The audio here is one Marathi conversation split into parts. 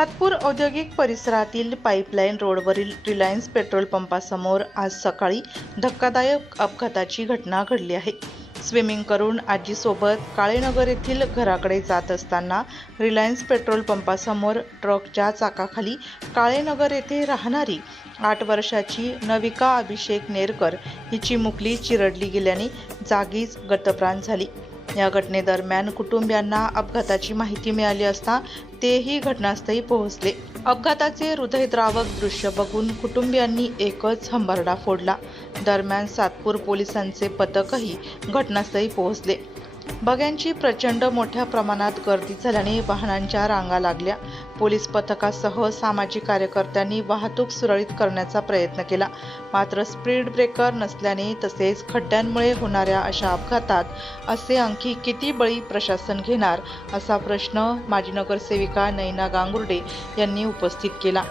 सातपूर औद्योगिक परिसरातील पाईपलाईन रोडवरील रिलायन्स पेट्रोल पंपासमोर आज सकाळी धक्कादायक अपघाताची घटना घडली आहे. स्विमिंग करून आजीसोबत काळेनगर येथील घराकडे जात असताना रिलायन्स पेट्रोल पंपासमोर ट्रकच्या चाकाखाली काळेनगर येथे राहणारी आठ वर्षाची नविका अभिषेक नेरकर हिची मुकली चिरडली गेल्याने जागीच गतप्राण झाली. या घटनेदरम्यान कुटुंबियांना अपघाताची माहिती मिळाली असता तेही घटनास्थळी पोहोचले. अपघाताचे हृदयद्रावक दृश्य बघून कुटुंबियांनी एकच हंबरडा फोडला. दरम्यान सातपूर पोलिसांचे पथकही घटनास्थळी पोहोचले. बघ्यांची प्रचंड मोठ्या प्रमाणात गर्दी झाल्याने वाहनांच्या रांगा लागल्या. पोलीस पथकासह सामाजिक कार्यकर्त्यांनी वाहतूक सुरळीत करण्याचा प्रयत्न केला. मात्र स्पीड ब्रेकर नसल्याने तसेच खड्ड्यांमुळे होणाऱ्या अशा अपघातात असे आणखी किती बळी प्रशासन घेणार असा प्रश्न माजी नगरसेविका नैना गांगुर्डे यांनी उपस्थित केला.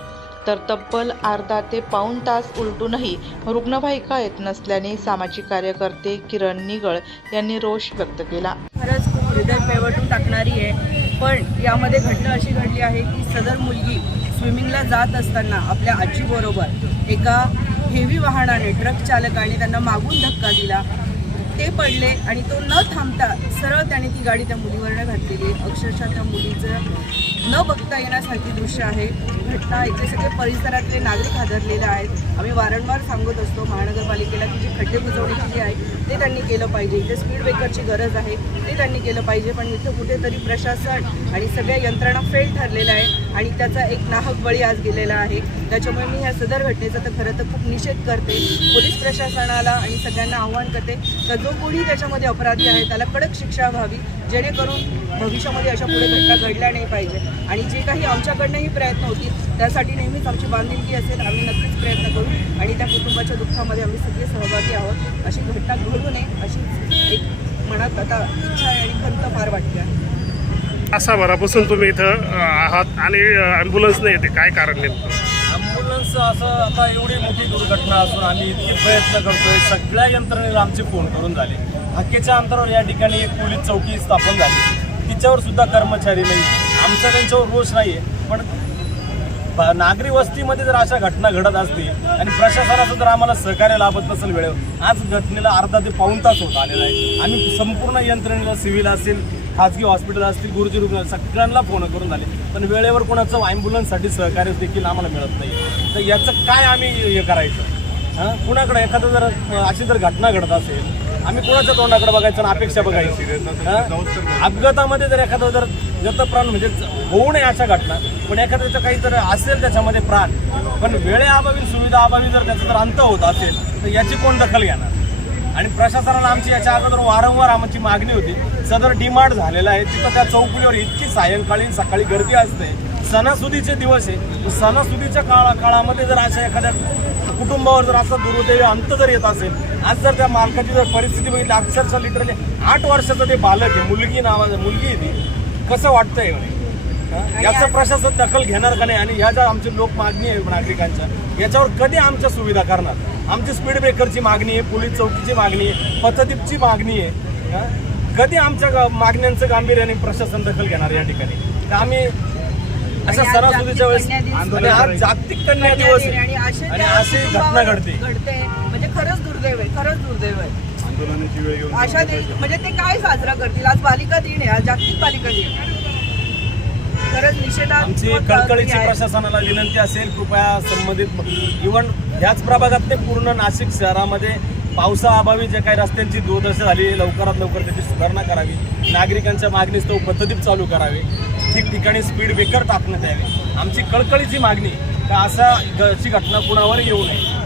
तर तब्बल अर्धा ते पाऊण तास उलटूनही रुग्णवाहिका येत नसल्याने सामाजिक कार्यकर्ते किरण निगळ यांनी रोष व्यक्त केला. खरंच खूप हृदय पेवटून टाकणारी आहे. पण यामध्ये घटना अशी घडली आहे की सदर मुलगी स्विमिंगला जात असताना आपल्या आजीबरोबर एका हेवी वाहनाने ट्रक चालकाने त्यांना मागून धक्का दिला. ते पडले आणि तो न थांबता सरळ त्याने ती गाडी त्या मुलीवरनं घातलेली आहे. अक्षरशः त्या मुलीचं न बघता येण्यासारखी दृश्य आहे. घटना इथे सगळे परिसरातले नागरिक हादरलेले आहेत. आम्ही वारंवार सांगत असतो महानगरपालिकेला की जी खड्डे बुजवणी केली आहे ते त्यांनी केलं पाहिजे. इथे स्पीड ब्रेकरची गरज आहे ते त्यांनी केलं पाहिजे. पण इथं कुठेतरी प्रशासन आणि सगळ्या यंत्रणा फेल ठरलेल्या आहे आणि त्याचा एक नाहक बळी आज गेलेला आहे. त्याच्यामुळे मी ह्या सदर घटनेचा तर खरं तर खूप निषेध करते. पोलीस प्रशासनाला आणि सगळ्यांना आव्हान करते. का जो कोणी त्याच्यामध्ये अपराधी आहे त्याला कडक शिक्षा व्हावी जेणेकरून भविष्यामध्ये अशा पुढे घटना घडल्या नाही पाहिजे. आणि जे काही आमच्याकडनंही प्रयत्न होतील त्यासाठी नेहमीच आमची बांधिलकी असेल आम्ही नक्कीच प्रयत्न करू आणि त्या कुटुंबाच्या दुःखामध्ये आम्ही सगळे सहभागी आहोत. अशी घटना घडू नये अशी एक मनात आता इच्छा आहे आणि खंत फार वाटते आहे. तासाभरापासून तुम्ही इथं आहात आणि ॲम्ब्युलन्स नाही येते. काय कारण नेमकं? ॲम्ब्युलन्स असं आता एवढी मोठी दुर्घटना असून आम्ही इतके प्रयत्न करतोय. सगळ्या यंत्रणेला आमचे फोन करून झाले. हक्केच्या अंतरावर या ठिकाणी एक पोलीस चौकी स्थापन झाली. तिच्यावर सुद्धा कर्मचारी नाही. आमचा त्यांच्यावर रोष नाही आहे पण नागरी वस्तीमध्ये जर अशा घटना घडत असतील आणि प्रशासनाचं जर आम्हाला सहकार्य लाभत नसेल वेळेवर आज घटनेला अर्धा ते पाऊण तास होत आलेला आहे. आम्ही संपूर्ण यंत्रणेला सिव्हिल असेल खाजगी हॉस्पिटल असतील गुरुजी रुग्ण सगळ्यांना फोन करून झाले पण वेळेवर कोणाचं ॲम्ब्युलन्ससाठी सहकार्य देखील आम्हाला मिळत नाही. तर याचं काय आम्ही हे करायचं? हां? कुणाकडे? एखादं जर अशी जर घटना घडत असेल आम्ही कोणाच्या तोंडाकडे बघायचं आणि अपेक्षा बघायची? अपघातामध्ये जर एखादं जर गतप्राण म्हणजे होऊ नये अशा घटना पण एखाद्याचं काही जर असेल त्याच्यामध्ये प्राण पण वेळेअभावी सुविधा अभावी जर त्याचा जर अंत होत असेल तर याची कोण दखल घेणार? आणि प्रशासनाला आमची याच्या अगोदर वारंवार आमची मागणी होती. सदर डिमांड झालेला आहे. तिथं त्या चौकुलीवर इतकी सायंकाळी सकाळी गर्दी असते. सणासुदीचे दिवस आहे. सणासुदीच्या काळा काळामध्ये जर अशा एखाद्या कुटुंबावर जर असा दुर्दैवी अंत जर येत असेल आज जर त्या मालकाची जर परिस्थिती बघितली अक्षरशः लिटरली आठ वर्षाचं ते बालक आहे मुलगी नावाचं मुलगी आहे ती. कसं वाटतंय म्हणे? याचं प्रशासन दखल घेणार का नाही? आणि ह्या ज्या आमची लोक मागणी आहे नागरिकांच्या याच्यावर कधी आमच्या सुविधा करणार? आमची स्पीड ब्रेकरची मागणी आहे पोलीस चौकीची मागणी आहे पथदीपची मागणी आहे? कधी आमच्या मागण्यांचं गांभीर्याने प्रशासन दखल घेणार या ठिकाणी? तर आम्ही अशा सणासुदीच्या वेळेस आज जागतिक कन्या दिवस आणि अशी अशी घटना घडते. घडते. म्हणजे खरंच दुर्दैव आहे खरंच दुर्दैव आहे. अशा दे- म्हणजे ते काय साजरा करतील? आज बालिका दिन आहे आज जागतिक बालिका दिन आहे. खरंच कळकळीची प्रशासनाला विनंती असेल कृपया संबंधित इव्हन ह्याच प्रभागातले पूर्ण नाशिक शहरामध्ये पावसाअभावी जे काही रस्त्यांची दुर्दशा झाली आहे, लवकरात लवकर त्याची सुधारणा करावी. नागरिकांच्या मागणीस्तव पद्धतीत चालू करावे. ठिकठिकाणी स्पीड ब्रेकर टाकण्यात यावे. आमची कळकळीची मागणी का असा घटना कुणावर येऊ नये.